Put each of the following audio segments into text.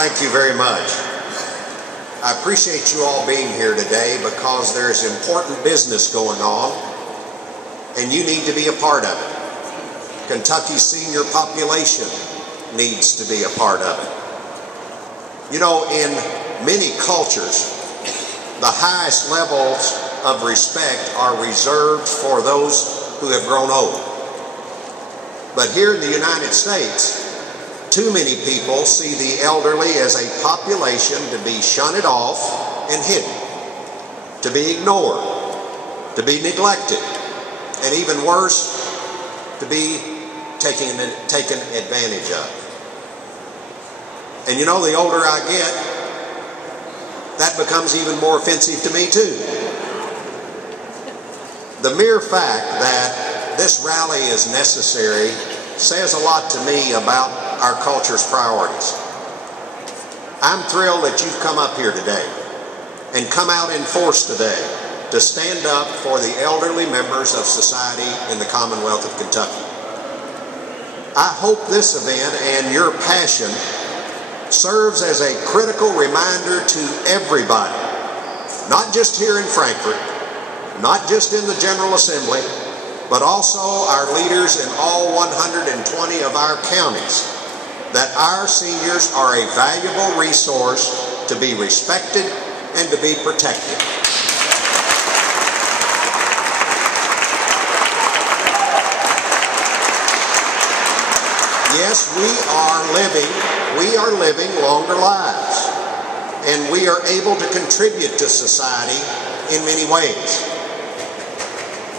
Thank you very much. I appreciate you all being here today because there's important business going on and you need to be a part of it. Kentucky's senior population needs to be a part of it. You know, in many cultures, the highest levels of respect are reserved for those who have grown old. But here in the United States, too many people see the elderly as a population to be shunned off and hidden, to be ignored, to be neglected, and even worse, to be taken advantage of. And you know, the older I get, that becomes even more offensive to me too. The mere fact that this rally is necessary says a lot to me about our culture's priorities. I'm thrilled that you've come up here today and come out in force today to stand up for the elderly members of society in the Commonwealth of Kentucky. I hope this event and your passion serves as a critical reminder to everybody, not just here in Frankfort, not just in the General Assembly, but also our leaders in all 120 of our counties, that our seniors are a valuable resource to be respected and to be protected. Yes, we are living longer lives, and we are able to contribute to society in many ways.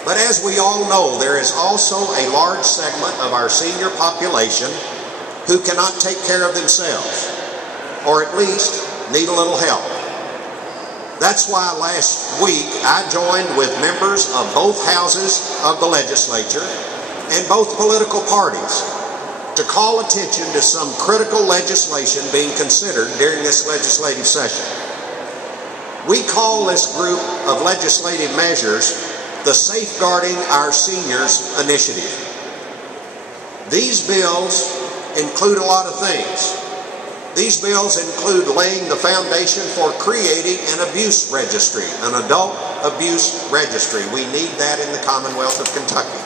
But as we all know, there is also a large segment of our senior population who cannot take care of themselves, or at least need a little help. That's why last week I joined with members of both houses of the legislature and both political parties to call attention to some critical legislation being considered during this legislative session. We call this group of legislative measures the Safeguarding Our Seniors Initiative. These bills include a lot of things. These bills include laying the foundation for creating an abuse registry, an adult abuse registry. We need that in the Commonwealth of Kentucky.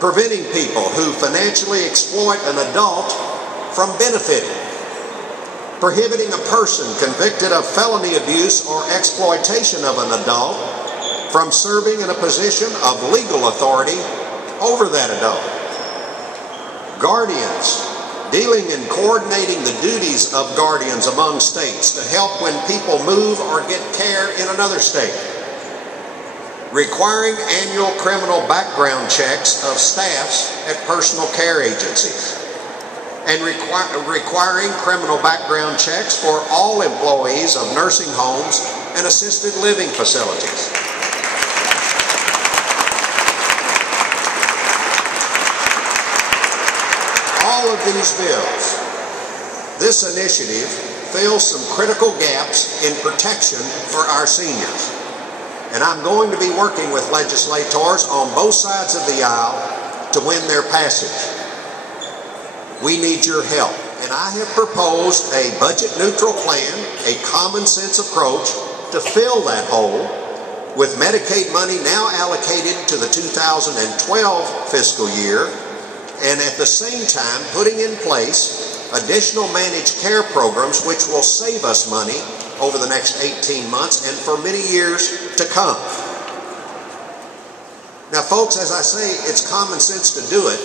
Preventing people who financially exploit an adult from benefiting. Prohibiting a person convicted of felony abuse or exploitation of an adult from serving in a position of legal authority over that adult. Guardians, dealing and coordinating the duties of guardians among states to help when people move or get care in another state. Requiring annual criminal background checks of staffs at personal care agencies. And requiring criminal background checks for all employees of nursing homes and assisted living facilities. All of these bills, this initiative fills some critical gaps in protection for our seniors. And I'm going to be working with legislators on both sides of the aisle to win their passage. We need your help. And I have proposed a budget-neutral plan, a common-sense approach to fill that hole with Medicaid money now allocated to the 2012 fiscal year, and at the same time putting in place additional managed care programs which will save us money over the next 18 months and for many years to come. Now folks, as I say, it's common sense to do it,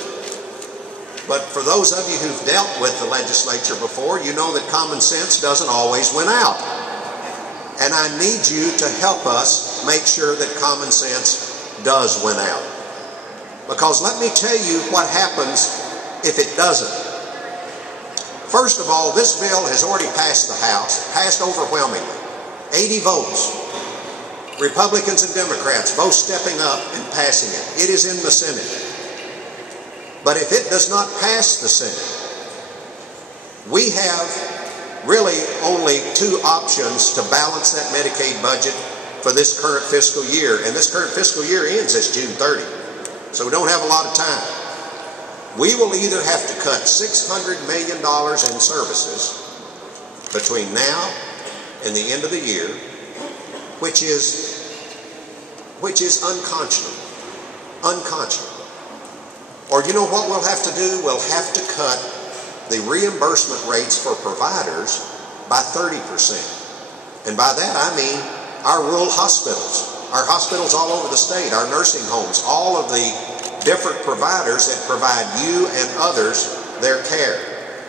but for those of you who've dealt with the legislature before, you know that common sense doesn't always win out. And I need you to help us make sure that common sense does win out. Because let me tell you what happens if it doesn't. First of all, this bill has already passed the House, passed overwhelmingly. 80 votes. Republicans and Democrats both stepping up and passing it. It is in the Senate. But if it does not pass the Senate, we have really only two options to balance that Medicaid budget for this current fiscal year. And this current fiscal year ends as June 30. So we don't have a lot of time. We will either have to cut $600 million in services between now and the end of the year, which is unconscionable. Unconscionable. Or you know what we'll have to do? We'll have to cut the reimbursement rates for providers by 30%. And by that I mean our rural hospitals, our hospitals all over the state, our nursing homes, all of the different providers that provide you and others their care.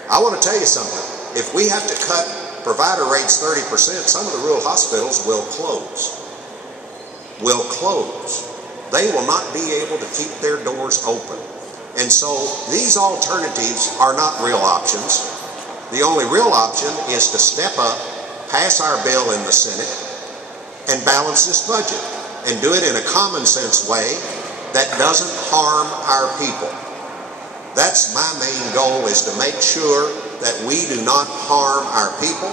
I want to tell you something. If we have to cut provider rates 30%, some of the rural hospitals will close. Will close. They will not be able to keep their doors open. And so these alternatives are not real options. The only real option is to step up, pass our bill in the Senate, and balance this budget. And do it in a common sense way that doesn't harm our people. That's my main goal, is to make sure that we do not harm our people,